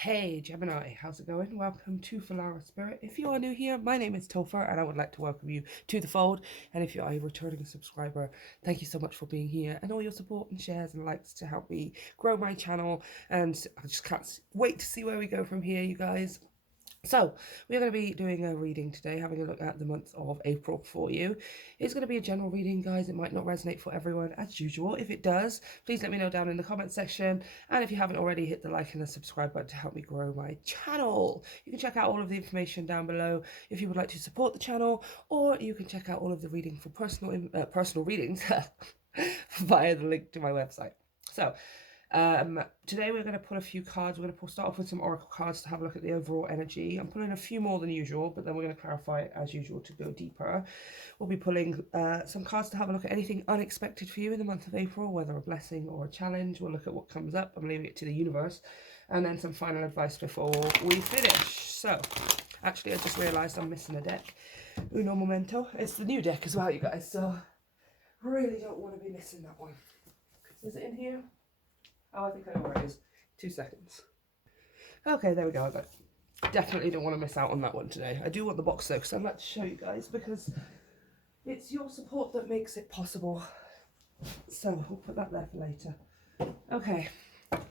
Hey Gemini, how's it going? Welcome to Filara Spirit. If you are new here, my name is Topher and I would like to welcome you to the fold. And if you are a returning subscriber, thank you so much for being here and all your support and shares and likes to help me grow my channel. And I just can't wait to see where we go from here, you guys. So, we're going to be doing a reading today, having a look at the month of April for you. It's going to be a general reading, guys. It might not resonate for everyone as usual. If it does, please let me know down in the comment section. And if you haven't already, hit the like and the subscribe button to help me grow my channel. You can check out all of the information down below if you would like to support the channel, or you can check out all of the reading for personal readings via the link to my website. So, today we're going to pull a few cards. We're going to start off with some oracle cards to have a look at the overall energy. I'm pulling a few more than usual, but then we're going to clarify it as usual to go deeper. We'll be pulling some cards to have a look at anything unexpected for you in the month of April, whether a blessing or a challenge. We'll look at what comes up. I'm leaving it to the universe. And then some final advice before we finish. So, actually I just realised I'm missing a deck. Uno momento. It's the new deck as well, you guys, so I really don't want to be missing that one. Is it in here? Oh, I think I know where it is. 2 seconds. Okay, there we go. I definitely don't want to miss out on that one today. I do want the box though, because I'd like to show you guys, because it's your support that makes it possible. So we'll put that there for later. Okay,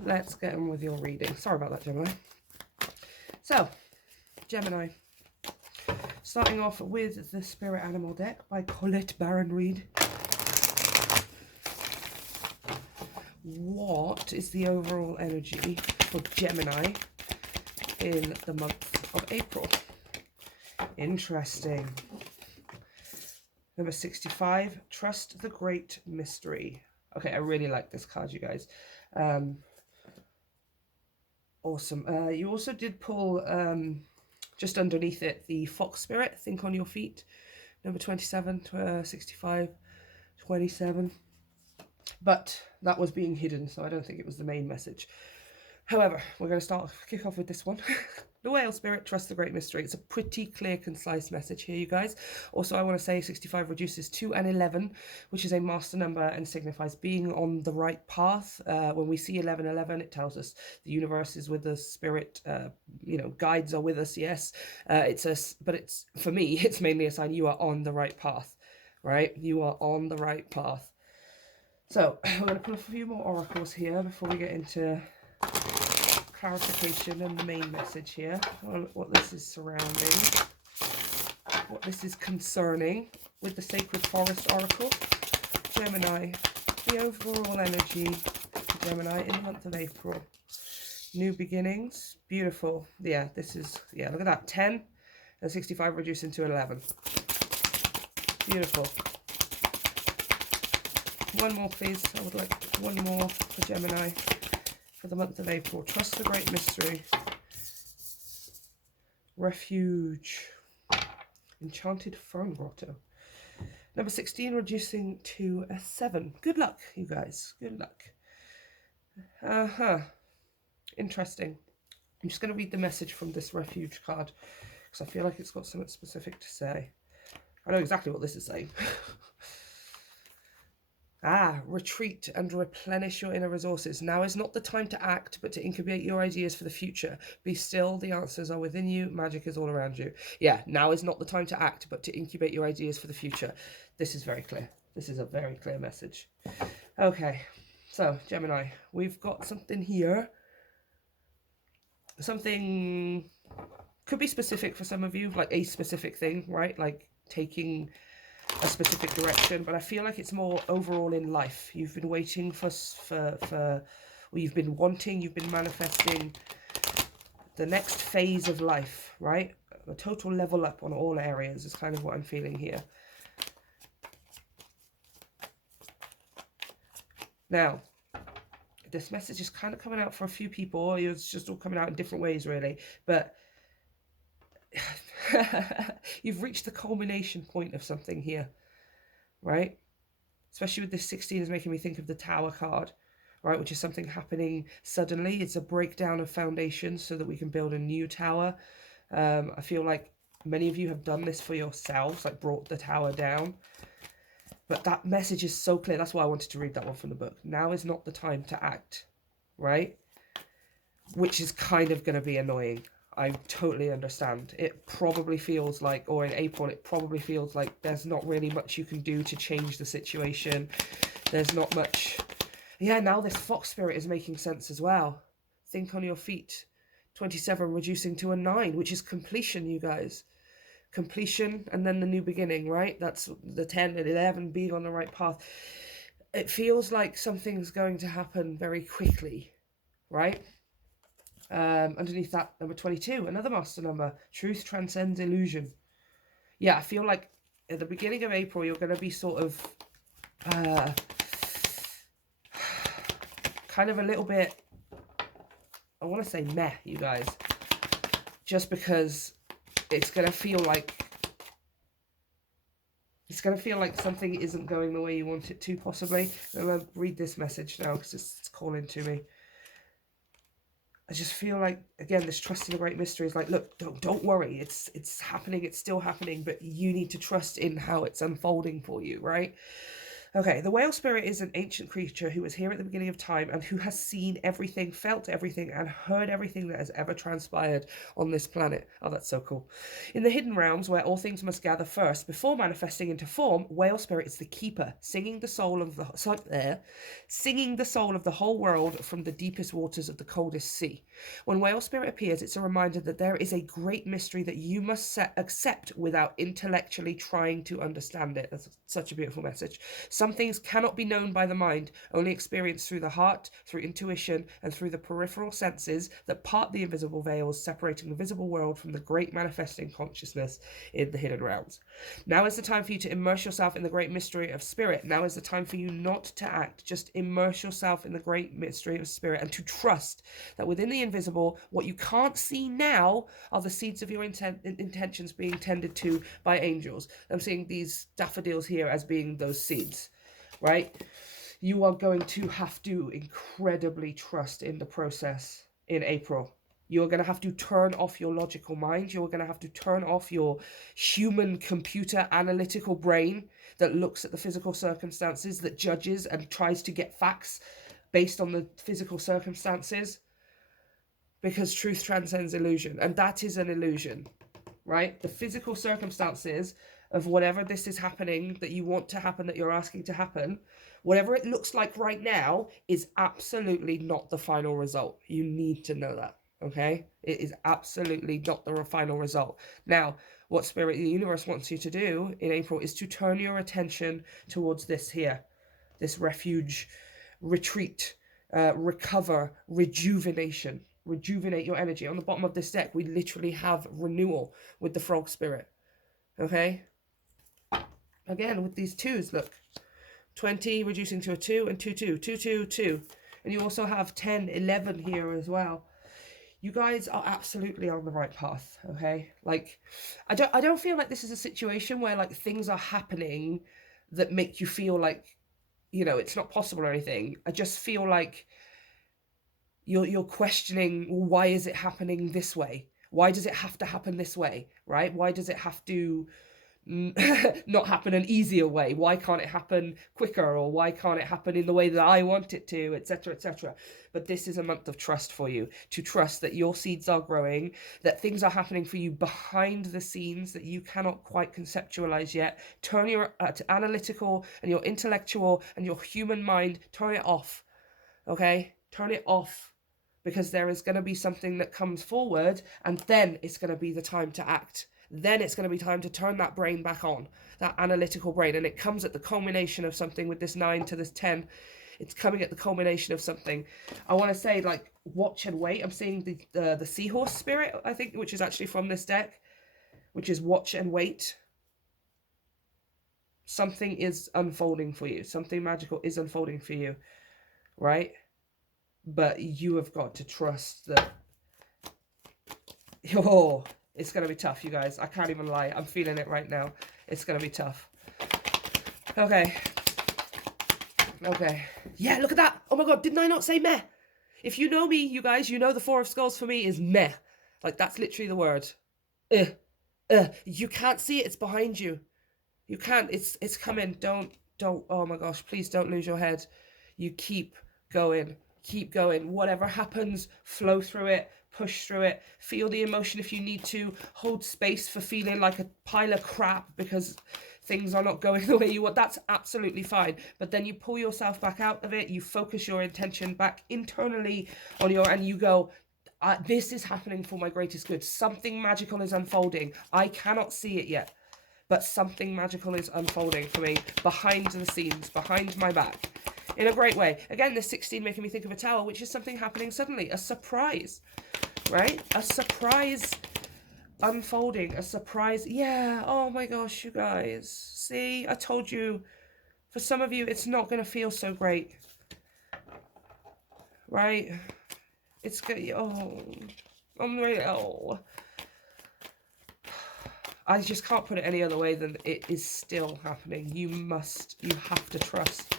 let's get on with your reading. Sorry about that, Gemini. So, Gemini. Starting off with the Spirit Animal deck by Colette Baron Reid. What is the overall energy for Gemini in the month of April? Interesting. Number 65, Trust the Great Mystery. Okay, I really like this card, you guys. Awesome. You also did pull, just underneath it, the Fox Spirit, Think on Your Feet. Number 27, 65, 27. But that was being hidden, so I don't think it was the main message. However, we're going to kick off with this one. The Whale Spirit, Trust the Great Mystery. It's a pretty clear, concise message here, you guys. Also, I want to say 65 reduces to an 11, which is a master number and signifies being on the right path. When we see 1111, it tells us the universe is with us, spirit, guides are with us, yes. But it's, for me, it's mainly a sign you are on the right path, right? You are on the right path. So, we're going to pull a few more oracles here before we get into clarification and the main message here. What this is surrounding, what this is concerning with the Sacred Forest Oracle. Gemini, the overall energy for Gemini in the month of April. New beginnings, beautiful. Yeah, this is, yeah, look at that, 10 and 65 reducing to 11. Beautiful. One more, please. I would like one more for Gemini for the month of April. Trust the Great Mystery. Refuge. Enchanted Fern Grotto. Number 16, reducing to a 7. Good luck, you guys. Good luck. Interesting. I'm just going to read the message from this Refuge card, because I feel like it's got something specific to say. I know exactly what this is saying. Retreat and replenish your inner resources. Now is not the time to act, but to incubate your ideas for the future. Be still, the answers are within you, magic is all around you. Yeah, now is not the time to act, but to incubate your ideas for the future. This is very clear. This is a very clear message. Okay, so Gemini, we've got something here. Something could be specific for some of you, like a specific thing, right? Like taking a specific direction, but I feel like it's more overall in life. You've been waiting or you've been wanting, you've been manifesting the next phase of life, right? A total level up on all areas is kind of what I'm feeling here. Now, this message is kind of coming out for a few people. It's just all coming out in different ways, really, but you've reached the culmination point of something here, right? Especially with this 16 is making me think of the Tower card, right? Which is something happening suddenly. It's a breakdown of foundations so that we can build a new tower. I feel like many of you have done this for yourselves, like brought the tower down. But that message is so clear. That's why I wanted to read that one from the book. Now is not the time to act, right? which is kind of going to be annoying. I totally understand. It probably feels like, or in April, it probably feels like there's not really much you can do to change the situation. There's not much. Yeah, now this fox spirit is making sense as well. Think on your feet. 27 reducing to a 9, which is completion, you guys. Completion and then the new beginning, right? That's the 10 and 11 being on the right path. It feels like something's going to happen very quickly, right? Underneath that, number 22, another master number. Truth transcends illusion. Yeah, I feel like at the beginning of April, you're going to be sort of kind of a little bit, I want to say meh, you guys. Just because it's going to feel like something isn't going the way you want it to, possibly. I'm going to read this message now because it's calling to me. I just feel like, again, this trust in the great mystery is like, look, don't worry. It's happening. It's still happening, but you need to trust in how it's unfolding for you, right? Okay, the whale spirit is an ancient creature who was here at the beginning of time and who has seen everything, felt everything, and heard everything that has ever transpired on this planet. Oh, that's so cool. In the hidden realms, where all things must gather first before manifesting into form, whale spirit is the keeper, singing the soul of the whole world from the deepest waters of the coldest sea. When whale spirit appears, it's a reminder that there is a great mystery that you must accept without intellectually trying to understand it. That's such a beautiful message. Some things cannot be known by the mind, only experienced through the heart, through intuition, and through the peripheral senses that part the invisible veils, separating the visible world from the great manifesting consciousness in the hidden realms. Now is the time for you to immerse yourself in the great mystery of spirit. Now is the time for you not to act, just immerse yourself in the great mystery of spirit and to trust that within the invisible, what you can't see now are the seeds of your intentions being tended to by angels. I'm seeing these daffodils here as being those seeds. Right? You are going to have to incredibly trust in the process in April. You are going to have to turn off your logical mind. You are going to have to turn off your human computer analytical brain that looks at the physical circumstances, that judges and tries to get facts based on the physical circumstances. Because truth transcends illusion. And that is an illusion, right? The physical circumstances of whatever this is happening that you want to happen, that you're asking to happen, whatever it looks like right now is absolutely not the final result. You need to know that, okay? It is absolutely not the final result. Now, what Spirit the Universe wants you to do in April is to turn your attention towards this here, this refuge, retreat, recover, rejuvenation. Rejuvenate your energy. On the bottom of this deck, we literally have renewal with the frog spirit, okay? Again, with these twos, look. 20 reducing to a 2 and 2, 2, 2, 2, 2. And you also have 10, 11 here as well. You guys are absolutely on the right path, okay? Like, I don't feel like this is a situation where, like, things are happening that make you feel like, you know, it's not possible or anything. I just feel like you're questioning, why is it happening this way? Why does it have to happen this way, right? Why does it have to not happen an easier way? Why can't it happen quicker? Or why can't it happen in the way that I want it to, etc., etc.? But this is a month of trust for you, to trust that your seeds are growing, that things are happening for you behind the scenes that you cannot quite conceptualize yet. Turn your analytical and your intellectual and your human mind, turn it off, okay? Turn it off, because there is going to be something that comes forward, and then it's going to be the time to act. Then it's going to be time to turn that brain back on, that analytical brain. And it comes at the culmination of something with this 9 to this 10. It's coming at the culmination of something. I want to say, like, watch and wait. I'm seeing the seahorse spirit, I think, which is actually from this deck, which is watch and wait. Something is unfolding for you. Something magical is unfolding for you, right? But you have got to trust that. Oh, it's going to be tough, you guys. I can't even lie. I'm feeling it right now. It's going to be tough. Okay. Okay. Yeah, look at that. Oh my God, didn't I not say meh? If you know me, you guys, you know the Four of Skulls for me is meh. Like, that's literally the word. You can't see it. It's behind you. You can't. It's coming. Don't. Oh my gosh, please don't lose your head. You keep going. keep going. Whatever happens, flow through it, push through it, feel the emotion if you need to, hold space for feeling like a pile of crap because things are not going the way you want. That's absolutely fine. But then you pull yourself back out of it, you focus your intention back internally on and you go, this is happening for my greatest good. Something magical is unfolding. I cannot see it yet, but something magical is unfolding for me behind the scenes, behind my back, in a great way. Again, this 16 making me think of a tower, which is something happening suddenly, a surprise, right? A surprise unfolding, a surprise. Yeah, oh my gosh, you guys. See, I told you, for some of you, it's not going to feel so great, right? It's good. Oh, I'm really, oh. I just can't put it any other way than it is still happening. You have to trust.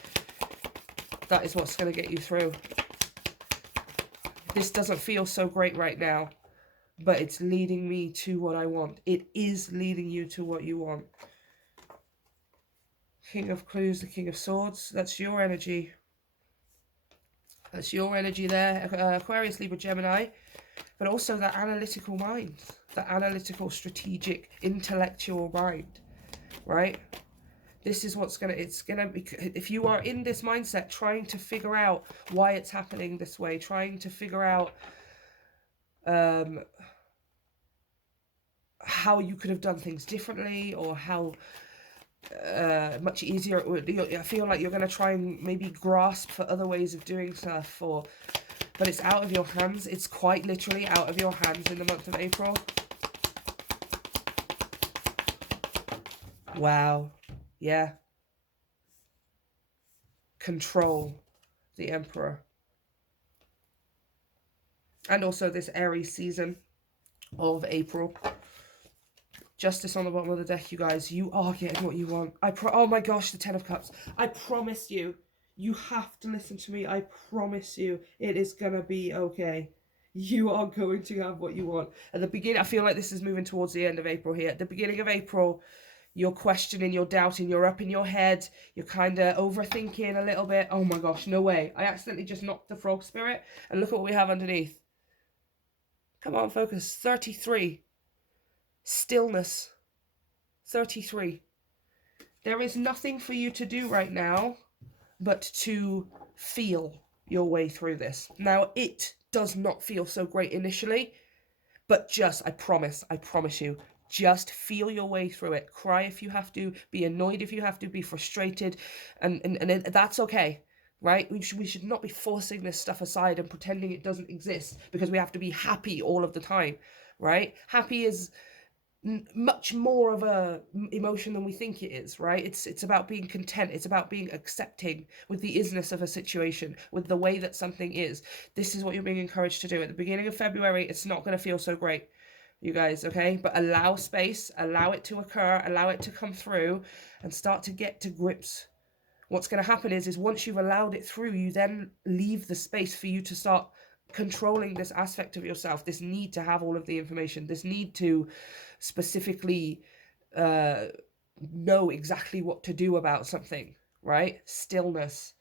That is what's going to get you through. This doesn't feel so great right now, but it's leading me to what I want. It is leading you to what you want. King of Clues, the King of Swords. That's your energy. That's your energy there. Aquarius, Libra, Gemini. But also that analytical mind. That analytical, strategic, intellectual mind. Right? This is what's going to, it's going to be, if you are in this mindset, trying to figure out why it's happening this way, trying to figure out how you could have done things differently, or how much easier it would. I feel like you're going to try and maybe grasp for other ways of doing stuff, but it's out of your hands. It's quite literally out of your hands in the month of April. Wow. Yeah. Control, the Emperor. And also this Aries season of April. Justice on the bottom of the deck, you guys. You are getting what you want. Oh my gosh, the Ten of Cups. I promise you. You have to listen to me. I promise you. It is going to be okay. You are going to have what you want. At the beginning, I feel like this is moving towards the end of April here. At the beginning of April, you're questioning, you're doubting, you're up in your head. You're kind of overthinking a little bit. Oh my gosh, no way. I accidentally just knocked the Frog Spirit. And look at what we have underneath. Come on, focus. 33. Stillness. 33. There is nothing for you to do right now but to feel your way through this. Now, it does not feel so great initially, but I promise you, just feel your way through it. Cry if you have to, be annoyed if you have to, be frustrated, and that's okay, right? We should not be forcing this stuff aside and pretending it doesn't exist because we have to be happy all of the time, right? Happy is much more of a emotion than we think it is, right? It's about being content. It's about being accepting with the isness of a situation, with the way that something is. This is what you're being encouraged to do. At the beginning of February, it's not going to feel so great, you guys, okay? But allow space, allow it to occur, allow it to come through, and start to get to grips. What's going to happen is once you've allowed it through, you then leave the space for you to start controlling this aspect of yourself, this need to have all of the information, this need to specifically know exactly what to do about something, right? Stillness,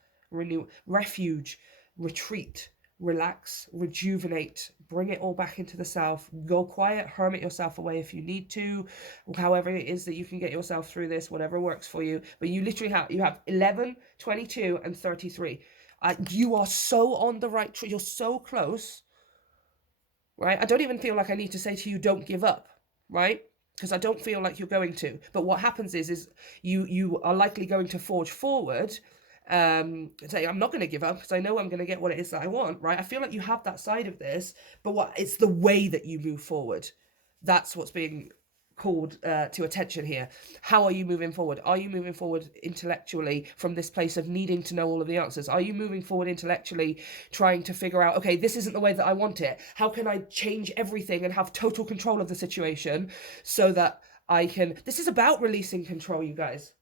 refuge, retreat, relax, rejuvenate, bring it all back into the self, go quiet, hermit yourself away if you need to, however it is that you can get yourself through this, whatever works for you. But you literally have 11, 22 and 33. You are so on the right track. You're so close, right? I don't even feel like I need to say to you, don't give up, right? Because I don't feel like you're going to. But what happens is you are likely going to forge forward, say, I'm not going to give up because I know I'm going to get what it is that I want, right? I feel like you have that side of this, but it's the way that you move forward. That's what's being called to attention here. How are you moving forward? Are you moving forward intellectually from this place of needing to know all of the answers? Are you moving forward intellectually trying to figure out, okay, this isn't the way that I want it. How can I change everything and have total control of the situation so that I can... This is about releasing control, you guys.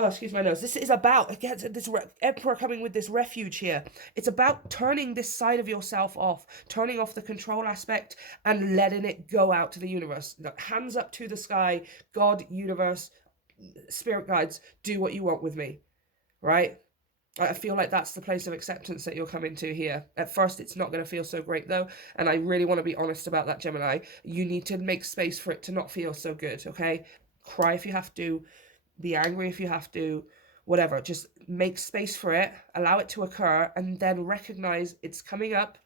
Oh, excuse my nose. This is about, again, this Emperor coming with this refuge here. It's about turning this side of yourself off, turning off the control aspect and letting it go out to the universe. Hands up to the sky, God, universe, spirit guides, do what you want with me, right? I feel like that's the place of acceptance that you're coming to here. At first, it's not going to feel so great, though. And I really want to be honest about that, Gemini. You need to make space for it to not feel so good, okay? Cry if you have to. Be angry if you have to. Whatever. Just make space for it. Allow it to occur. And then recognize it's coming up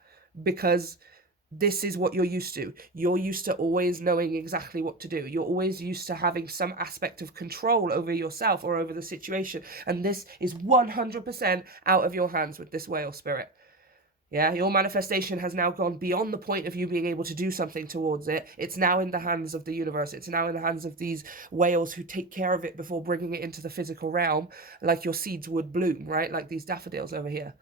because this is what you're used to. You're used to always knowing exactly what to do. You're always used to having some aspect of control over yourself or over the situation. And this is 100% out of your hands with this whale spirit. Yeah, your manifestation has now gone beyond the point of you being able to do something towards it. It's now in the hands of the universe. It's now in the hands of these whales who take care of it before bringing it into the physical realm, like your seeds would bloom, right? Like these daffodils over here.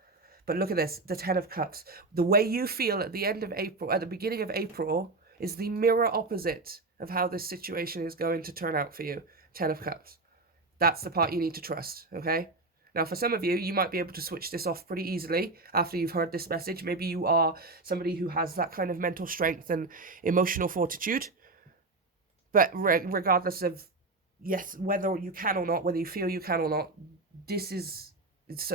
But look at this, the 10 of Cups. The way you feel at the end of April, at the beginning of April, is the mirror opposite of how this situation is going to turn out for you. 10 of Cups. That's the part you need to trust, okay? Now, for some of you, you might be able to switch this off pretty easily after you've heard this message. Maybe you are somebody who has that kind of mental strength and emotional fortitude. But regardless of, yes, whether you can or not, whether you feel you can or not, it's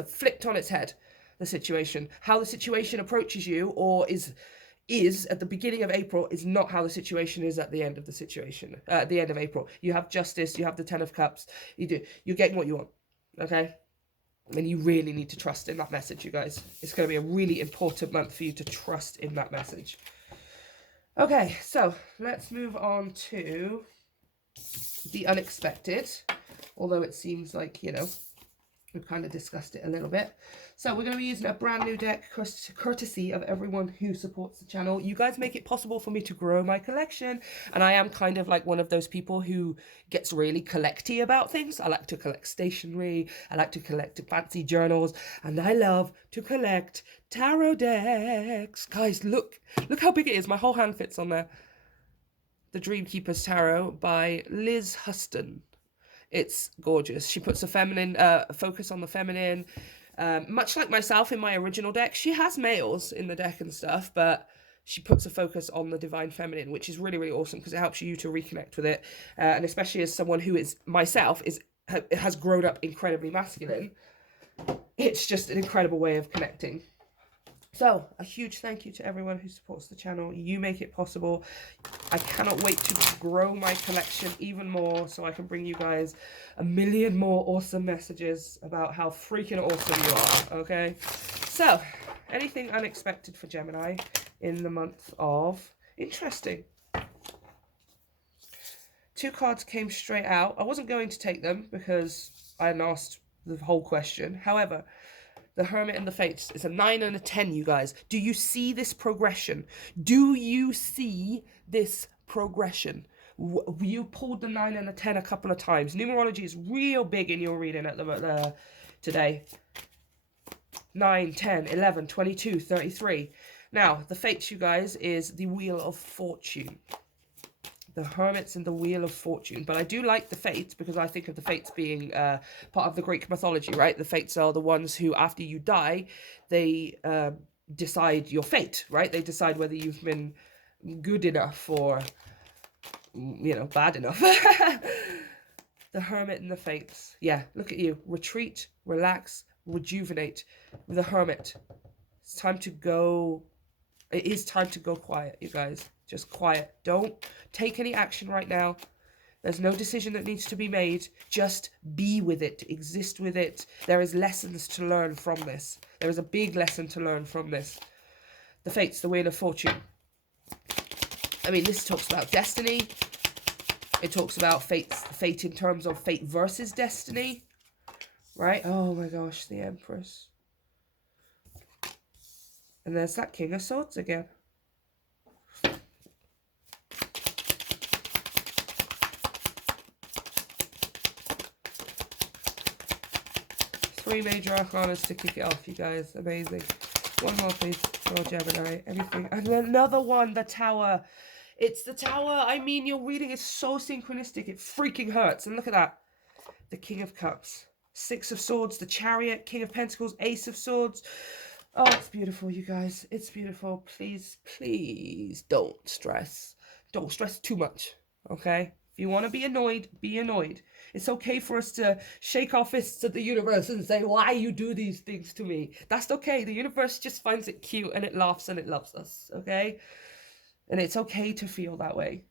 flipped on its head. The situation, how the situation approaches you, or is at the beginning of April, is not how the situation is at the end of the situation. At the end of April, you have justice, you have the 10 of Cups. You're getting what you want, okay? And you really need to trust in that message, you guys. It's going to be a really important month for you to trust in that message. Okay, so let's move on to the unexpected. Although it seems like, you know, we've kind of discussed it a little bit. So we're going to be using a brand new deck, courtesy of everyone who supports the channel. You guys make it possible for me to grow my collection. And I am kind of like one of those people who gets really collecty about things. I like to collect stationery. I like to collect fancy journals. And I love to collect tarot decks. Guys, look how big it is. My whole hand fits on there. The Dreamkeeper's Tarot by Liz Huston. It's gorgeous. She puts a feminine focus on the feminine. Much like myself in my original deck, she has males in the deck and stuff, but she puts a focus on the divine feminine, which is really, really awesome because it helps you to reconnect with it. And especially as someone who is, myself, has grown up incredibly masculine, it's just an incredible way of connecting. So, a huge thank you to everyone who supports the channel. You make it possible. I cannot wait to grow my collection even more so I can bring you guys a million more awesome messages about how freaking awesome you are, okay? So, anything unexpected for Gemini in the month of... Interesting. 2 cards came straight out. I wasn't going to take them because I hadn't asked the whole question. However... The Hermit and the Fates. It's a 9 and a 10, you guys. Do you see this progression? Do you see this progression? You pulled the 9 and the 10 a couple of times. Numerology is real big in your reading at the today. 9, 10, 11, 22, 33. Now, the Fates, you guys, is the Wheel of Fortune. The Hermit's in the Wheel of Fortune. But I do like the Fates because I think of the Fates being part of the Greek mythology, right? The Fates are the ones who, after you die, they decide your fate, right? They decide whether you've been good enough or, you know, bad enough. The Hermit and the Fates. Yeah, look at you. Retreat, relax, rejuvenate. With the Hermit, it's time to go. It is time to go quiet, you guys. Just quiet. Don't take any action right now. There's no decision that needs to be made. Just be with it. Exist with it. There is lessons to learn from this. There is a big lesson to learn from this. The Fates, the Wheel of Fortune. I mean, this talks about destiny. It talks about fate in terms of fate versus destiny. Right? Oh my gosh, the Empress. And there's that King of Swords again. Three major arcanas to kick it off, you guys. Amazing. One more, please, for Gemini. Anything. And another one, the Tower. It's the Tower. I mean, your reading is so synchronistic. It freaking hurts. And look at that. The King of Cups. 6 of Swords. The Chariot. King of Pentacles. Ace of Swords. Oh, it's beautiful, you guys. It's beautiful. Please, please don't stress. Don't stress too much, okay? If you want to be annoyed, be annoyed. It's okay for us to shake our fists at the universe and say, why you do these things to me? That's okay. The universe just finds it cute and it laughs and it loves us, okay? And it's okay to feel that way.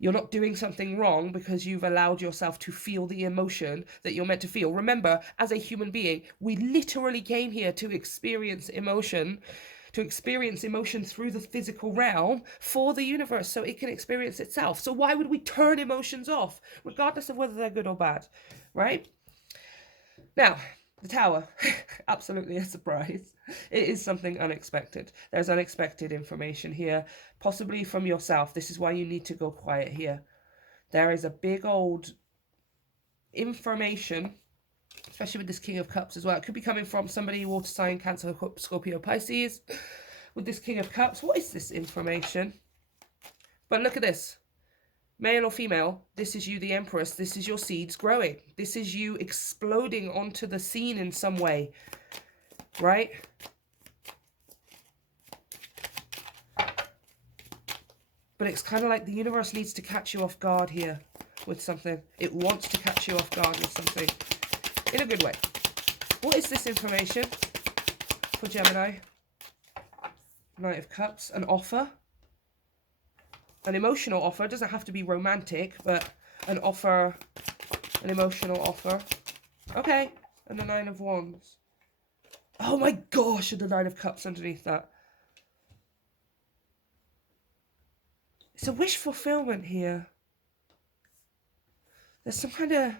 You're not doing something wrong because you've allowed yourself to feel the emotion that you're meant to feel. Remember, as a human being, we literally came here to experience emotion, through the physical realm for the universe so it can experience itself. So why would we turn emotions off, regardless of whether they're good or bad, right? Now, the Tower, absolutely a surprise. It is something unexpected. There's unexpected information here, possibly from yourself. This is why you need to go quiet here. There is a big old information, especially with this King of Cups as well. It could be coming from somebody, water sign, Cancer, Scorpio, Pisces. With this King of Cups, what is this information? But look at this. Male or female, this is you, the Empress. This is your seeds growing. This is you exploding onto the scene in some way, right? But it's kind of like the universe needs to catch you off guard here with something. It wants to catch you off guard with something in a good way. What is this information for Gemini? Knight of Cups, an offer. An emotional offer. It doesn't have to be romantic, but an offer, an emotional offer. Okay, and the Nine of Wands. Oh my gosh, and the Nine of Cups underneath that. It's a wish fulfillment here. There's some kind of...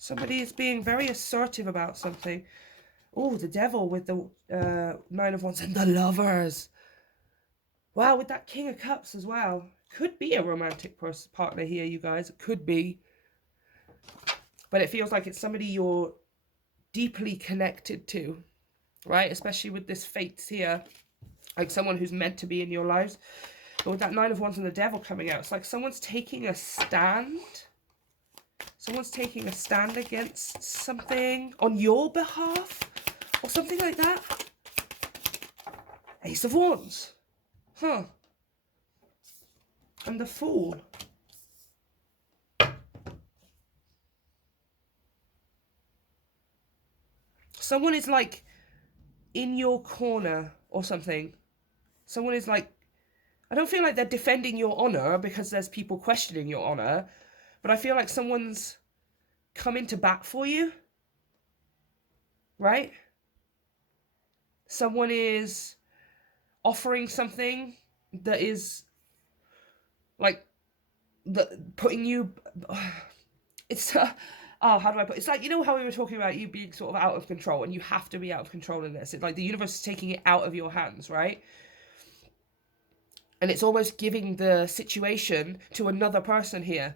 somebody is being very assertive about something. Oh, the Devil with the Nine of Wands and the Lovers. Wow, with that King of Cups as well. Could be a romantic partner here, you guys. It could be. But it feels like it's somebody you're deeply connected to, right? Especially with this Fates here. Like someone who's meant to be in your lives. But with that Nine of Wands and the Devil coming out, it's like someone's taking a stand. Someone's taking a stand against something on your behalf or something like that. Ace of Wands. Huh. And the Fool. Someone is like in your corner or something. Someone is like, I don't feel like they're defending your honor because there's people questioning your honor. But I feel like someone's coming to bat for you, right? Someone is offering something that is like putting you... It's... oh, how do I put it? It's like, you know how we were talking about you being sort of out of control and you have to be out of control in this. It's like the universe is taking it out of your hands, right? And it's almost giving the situation to another person here.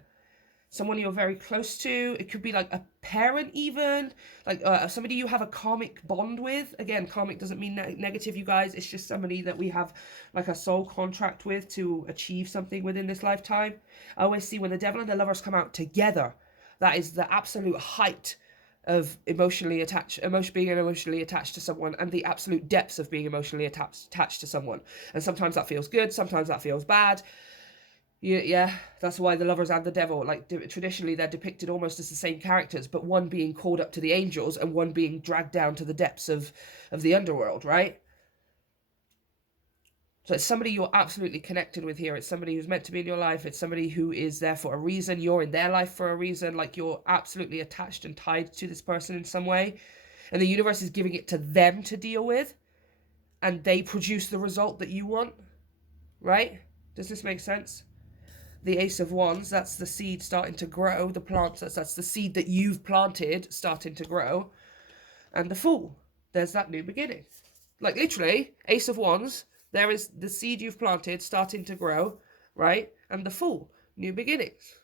Someone you're very close to. It could be like a parent even. Like somebody you have a karmic bond with. Again, karmic doesn't mean negative, you guys. It's just somebody that we have like a soul contract with to achieve something within this lifetime. I always see when the Devil and the Lovers come out together, that is the absolute height of being emotionally attached to someone, and the absolute depths of being emotionally attached to someone. And sometimes that feels good, sometimes that feels bad. Yeah, that's why the Lovers and the Devil, like traditionally they're depicted almost as the same characters, but one being called up to the angels and one being dragged down to the depths of the underworld, right? So it's somebody you're absolutely connected with here. It's somebody who's meant to be in your life. It's somebody who is there for a reason. You're in their life for a reason. Like you're absolutely attached and tied to this person in some way. And the universe is giving it to them to deal with. And they produce the result that you want, right? Does this make sense? The Ace of Wands, that's the seed starting to grow. The plants, that's the seed that you've planted starting to grow. And the Fool, there's that new beginning. Like literally, Ace of Wands, there is the seed you've planted starting to grow, right? And the Fool, new beginnings.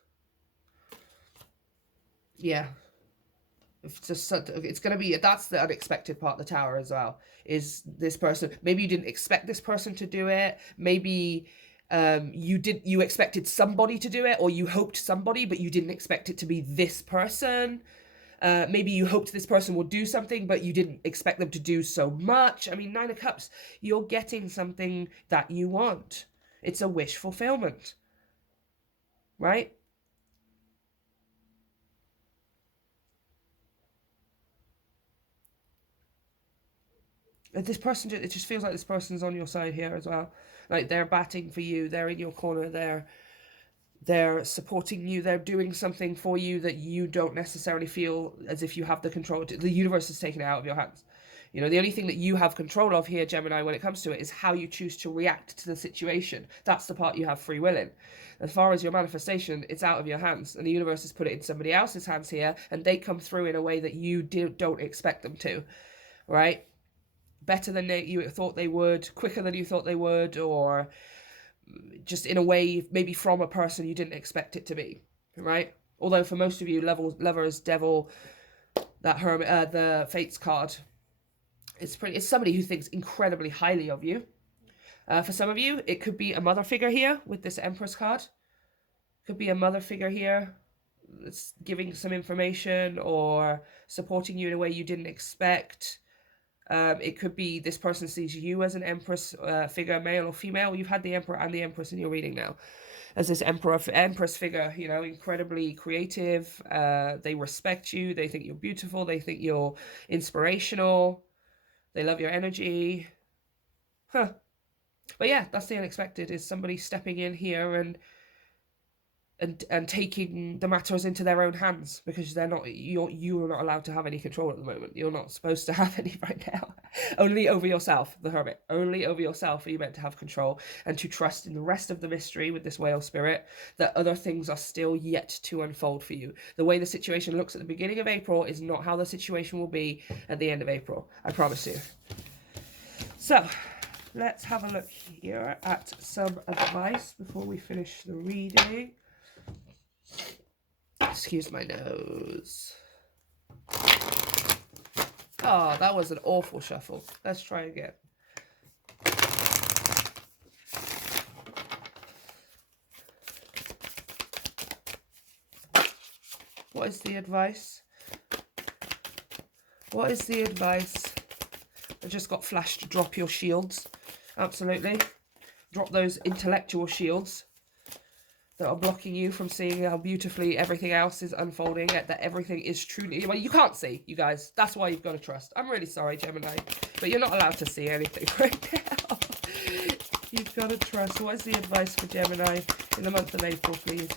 Yeah. It's going to be, that's the unexpected part of the Tower as well. Is this person, maybe you didn't expect this person to do it. Maybe... you expected somebody to do it, or you hoped somebody, but you didn't expect it to be this person. Maybe you hoped this person would do something, but you didn't expect them to do so much. I mean, Nine of Cups, you're getting something that you want. It's a wish fulfillment, right? This person, it just feels like this person's on your side here as well. Like they're batting for you. They're in your corner. They're supporting you. They're doing something for you that you don't necessarily feel as if you have the control. The universe is taking it out of your hands. You know, the only thing that you have control of here, Gemini, when it comes to it, is how you choose to react to the situation. That's the part you have free will in. As far as your manifestation, it's out of your hands. And the universe has put it in somebody else's hands here, and they come through in a way that you don't expect them to, right? Better than you thought they would, quicker than you thought they would, or just in a way maybe from a person you didn't expect it to be, right? Although for most of you, lovers, devil, that hermit, the fates card, it's somebody who thinks incredibly highly of you. For some of you, it could be a mother figure here with this Empress card. Could be a mother figure here that's giving some information or supporting you in a way you didn't expect. It could be this person sees you as an Empress figure, male or female. You've had the Emperor and the Empress in your reading now. As this Empress figure, you know, incredibly creative. They respect you. They think you're beautiful. They think you're inspirational. They love your energy. Huh. But yeah, that's the unexpected, is somebody stepping in here and taking the matters into their own hands, because you're not allowed to have any control at the moment. You're not supposed to have any right now. Only over yourself, the Hermit. Only over yourself are you meant to have control, and to trust in the rest of the mystery with this Whale Spirit, that other things are still yet to unfold for you. The way the situation looks at the beginning of April is not how the situation will be at the end of April. I promise you. So, let's have a look here at some advice before we finish the reading. Excuse my nose. Oh, that was an awful shuffle. Let's try again. What is the advice? What is the advice? I just got flashed to drop your shields. Absolutely. Drop those intellectual shields that are blocking you from seeing how beautifully everything else is unfolding, that everything is truly... Well, you can't see, you guys. That's why you've got to trust. I'm really sorry, Gemini, but you're not allowed to see anything right now. You've got to trust. What is the advice for Gemini in the month of April, please?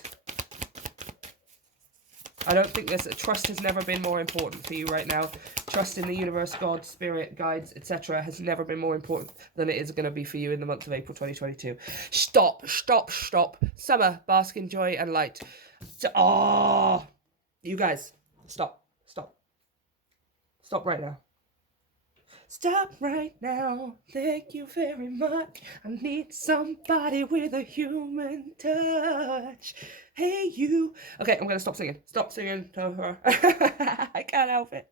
I don't think trust has never been more important for you right now. Trust in the universe, God, spirit, guides, etc. has never been more important than it is going to be for you in the month of April 2022. Stop, stop, stop. Summer, bask in joy and light. Oh, you guys, stop, stop. Stop right now. Stop right now. Thank you very much. I need somebody with a human touch. Hey, you. Okay, I'm going to stop singing. Stop singing to her. I can't help it.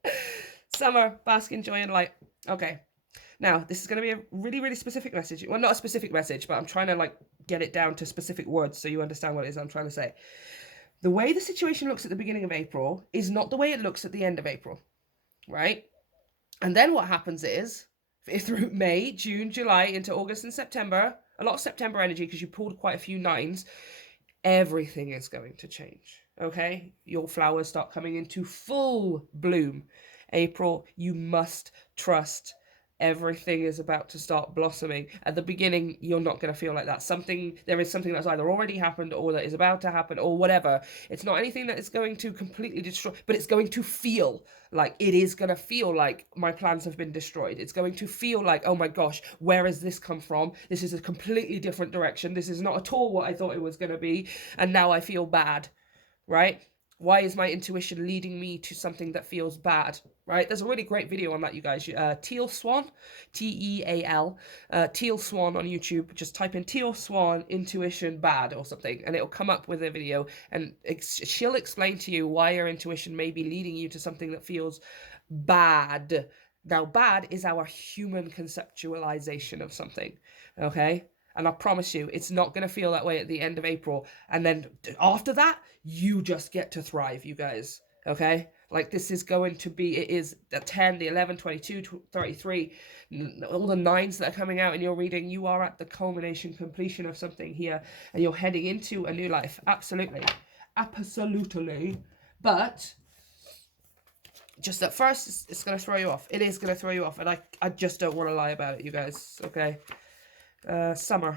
Summer, bask in joy and light. Okay. Now, this is going to be a really, really specific message. Well, not a specific message, but I'm trying to, like, get it down to specific words so you understand what it is I'm trying to say. The way the situation looks at the beginning of April is not the way it looks at the end of April, right? And then what happens is, through May, June, July, into August and September, a lot of September energy because you pulled quite a few nines, everything is going to change, okay? Your flowers start coming into full bloom. April, you must trust. Everything is about to start blossoming. At the beginning, you're not going to feel like that. There is something that's either already happened or that is about to happen or whatever. It's not anything that is going to completely destroy, but it's going to feel like, it is going to feel like my plans have been destroyed. It's going to feel like, oh my gosh, where has this come from? This is a completely different direction. This is not at all what I thought it was going to be. And now I feel bad, right? Why is my intuition leading me to something that feels bad, right? There's a really great video on that, you guys. Teal Swan, T-E-A-L, Teal Swan on YouTube. Just type in Teal Swan intuition bad or something, and it'll come up with a video, and she'll explain to you why your intuition may be leading you to something that feels bad. Now, bad is our human conceptualization of something, okay? And I promise you, it's not going to feel that way at the end of April. And then after that, you just get to thrive, you guys. Okay? Like this is going to be, it is the 10, the 11, 22, 33, all the 9s that are coming out in your reading. You are at the culmination, completion of something here, and you're heading into a new life. Absolutely. Absolutely. But just at first, it's going to throw you off. It is going to throw you off. And I just don't want to lie about it, you guys. Okay. Summer.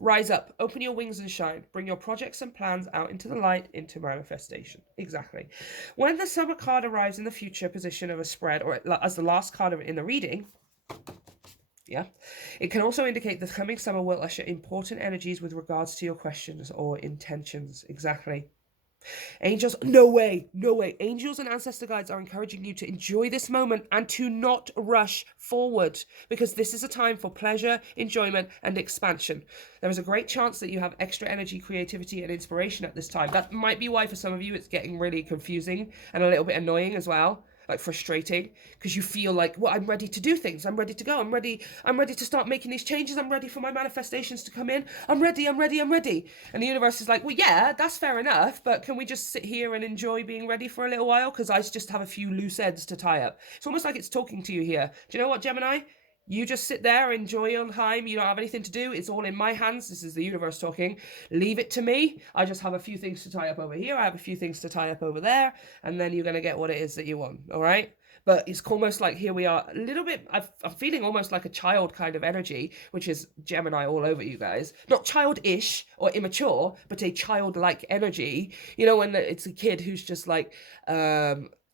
Rise up, open your wings and shine. Bring your projects and plans out into the light, into manifestation. Exactly. When the summer card arrives in the future position of a spread, or as the last card in the reading, yeah, it can also indicate the coming summer will usher important energies with regards to your questions or intentions. Exactly. Angels, no way, no way. Angels and ancestor guides are encouraging you to enjoy this moment and to not rush forward, because this is a time for pleasure, enjoyment, and expansion. There is a great chance that you have extra energy, creativity, and inspiration at this time. That might be why for some of you it's getting really confusing and a little bit annoying as well. Like frustrating, because you feel like, well, I'm ready to do things. I'm ready to go. I'm ready to start making these changes. I'm ready for my manifestations to come in. I'm ready. And the universe is like, well, yeah, that's fair enough, but can we just sit here and enjoy being ready for a little while? Because I just have a few loose ends to tie up. It's almost like it's talking to you here. Do you know what, Gemini? You just sit there, enjoy your time. You don't have anything to do. It's all in my hands. This is the universe talking. Leave it to me. I just have a few things to tie up over here. I have a few things to tie up over there. And then you're going to get what it is that you want. All right? But it's almost like here we are a little bit, I'm feeling almost like a child kind of energy, which is Gemini all over you guys. Not childish or immature, but a childlike energy. You know, when it's a kid who's just like,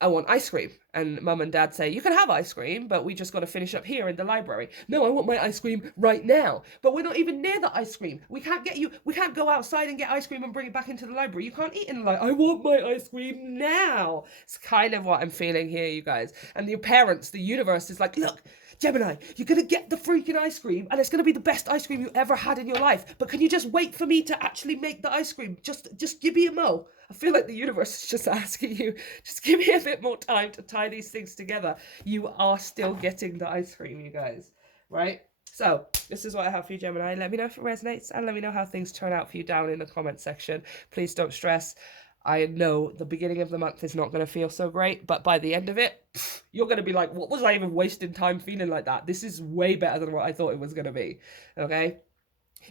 I want ice cream. And mum and dad say, you can have ice cream, but we just got to finish up here in the library. No, I want my ice cream right now. But we're not even near the ice cream. We can't go outside and get ice cream and bring it back into the library. You can't eat in the library. I want my ice cream now. It's kind of what I'm feeling here, you guys. And your parents, the universe is like, look, Gemini, you're going to get the freaking ice cream, and it's going to be the best ice cream you ever had in your life. But can you just wait for me to actually make the ice cream? Just give me a mo. I feel like the universe is just asking you, just give me a bit more time to tie these things together. You are still getting the ice cream, you guys, right? So this is what I have for you, Gemini. Let me know if it resonates, and let me know how things turn out for you down in the comment section. Please don't stress. I know the beginning of the month is not going to feel so great, but by the end of it, you're going to be like, what was I even wasting time feeling like that? This is way better than what I thought it was going to be, okay?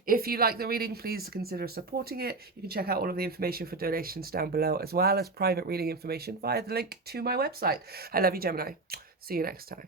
If you like the reading, please consider supporting it. You can check out all of the information for donations down below, as well as private reading information via the link to my website. I love you, Gemini. See you next time.